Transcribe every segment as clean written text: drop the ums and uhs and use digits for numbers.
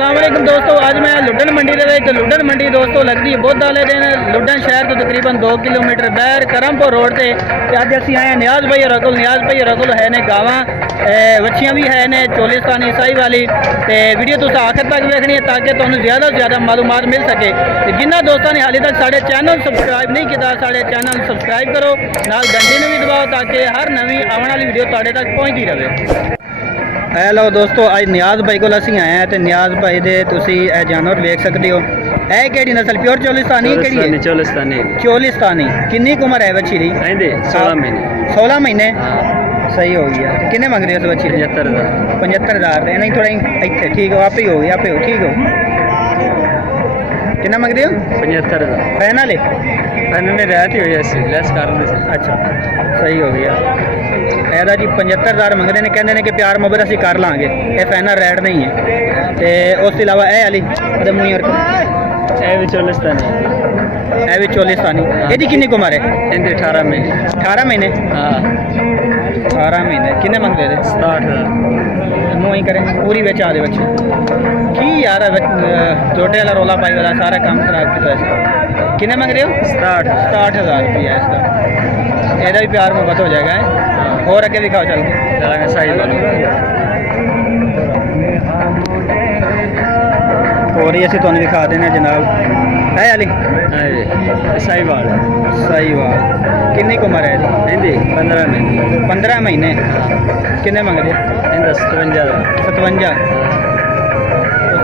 अस्सलाम वालेकुम दोस्तों, आज मैं लुडन मंडी के लुडन मंडी दोस्तों लगती है बुध वाले दिन लुडन शहर तो तकरीबन 2 किलोमीटर बैर करमपुर रोड से अज असी आए नियाज भाई होर कोल है ने गावां वच्छियां भी है ने चोलिस्तानी साई वाली तो वीडियो तुम आखिर तक देखनी है ताकि तुम्हें ज़्यादा से ज़्यादा मालूमात मिल सके। तो जिन्होंने दोस्तों ने हाले तक साढ़े चैनल सबसक्राइब नहीं किया साढ़े चैनल सबसक्राइब करो, नाल घंटे में भी दबाओ ताकि हर नवी आने वाली वीडियो तुहाडे तक पहुँचती रहे। हेलो दोस्तों, अज नियाज भाई को असी आए हैं तो नियाज भाई दे तुसी जानवर देख सकते हो। है केड़ी नस्ल प्योर चोलिस्तानी केड़ी? चोलिस्तानी। कितनी उम्र है बच्ची दी? 16 महीने। 16 महीने सही हो गया। किन्ने मंग रहे हो उस बच्ची? 75,000। नहीं थोड़ा इतने ठीक हो, आप ही हो ठीक हो। कितना मंग रहे हो? 75,000 फाइनल ने रहती हो जैसे लेस कर दे। अच्छा सही हो गया। ਇਹਦਾ जी 75,000 मंगते हैं, कहते हैं कि प्यार मोहब्बत असी कर लाँगे, ये फाइनल रेट नहीं है। तो उस अलावा यह वाली मूँह और चोलिस्तानी भी चोलिस्तानी यदि कितनी उम्र है? 18 महीने। 18 महीने? हाँ 18 महीने। किन्ने मंगते थे? 67,000। मूँह ही करें पूरी बेच आ दे बच्चे की यार जोटे वाला रौला पाई वाला सारा काम खराब किया। किन्ने मंग रहे हो? 67,000 रुपया इसका। ਇਹਦਾ भी प्यार मोहब्बत हो जाएगा है। और अगे दिखाओ चल के सही और ही असं तुहानू दिखा देने जनाब। है अली साहीवाल। कितनी उम्र है? 15 महीने। 15 महीने। किन्ने मंगते? 57,000। उस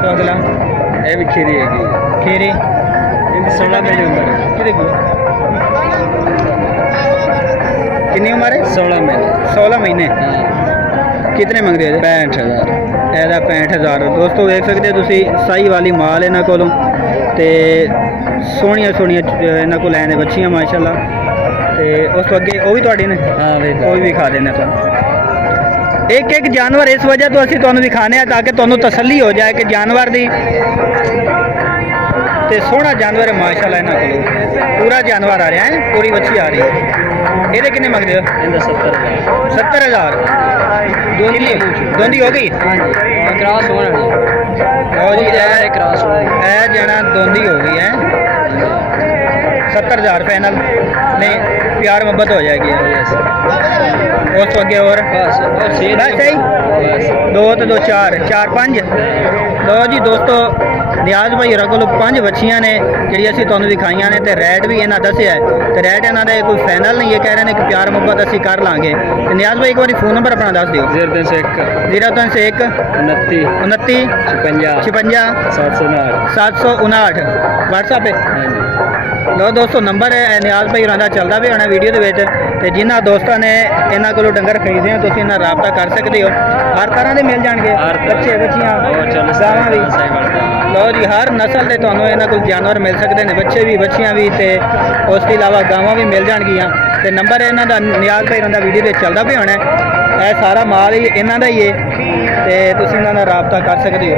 तो अगला ये भी खीरी है। खीरी 16 महीने उम्र है। कितनी उम्र है? 16 महीने। 16 महीने। कितने मंग रहे हो? 65,000। ਇਹਦਾ 65,000। दोस्तों देख सकते हो तुसी साई वाली माल इन्हों कोलों ते सोहणियां इन्हों को लैने बच्चियां माशाअल्लाह। ते उस तो अगे वो भी तुहाडी ने? हाँ वो भी दिखा देना तुहानू। एक जानवर इस वजह तो असीं तुहानू दिखाने ताकि तुहानू तसल्ली हो जाए कि जानवर दी ते सोहना जानवर है माशाअल्लाह। इन्हों को पूरा जानवर आ रहा है, पूरी बच्ची आ रही है। ये कितने मंगते हो? 70,000। दोंदी हो गई? क्रॉस हो क्रॉस जना दोंदी हो गई है। 70,000 फाइनल नहीं, प्यार मोहब्बत हो जाएगी। उस तो अगे और बस सही 2 तो 2 4 4 5। लो जी दोस्तों, नियाज भाई होर को 5 बच्चियां ने जी असी तुहानू दिखाइया ने, रेट भी इन्हें दसिया है। तो रेट इन्हों का कोई फाइनल नहीं है, कह रहे हैं कि प्यार मोहब्बत असी कर लाँगे। तो नियाज भाई एक बार फ़ोन नंबर अपना दस दिओ। 031 031 29 56 759 व्हाट्सएप है। लो दोस्तों नंबर है नियाज भाई होर चलता भी होना वीडियो के। जिन्होंने दोस्तों ने इन्हों को डंगर खरीदे हो तो इन्हें रबता कर सकते हो। हर तरह के मिल जाएंगे, बच्चे बच्चियाँ गावां भी। लो जी हर नस्ल के तुहानू इन्हों को जानवर मिल सकते हैं, बच्चे भी बच्चियाँ भी। तो उसके अलावा गावां भी मिल जाएगियाँ। तो नंबर इन्हों का नियाज भाई होर वीडियो के चलता भी होना है। यह सारा माल ही इन्हों का ही है, तो तुम इन्हों रबता कर सकते हो।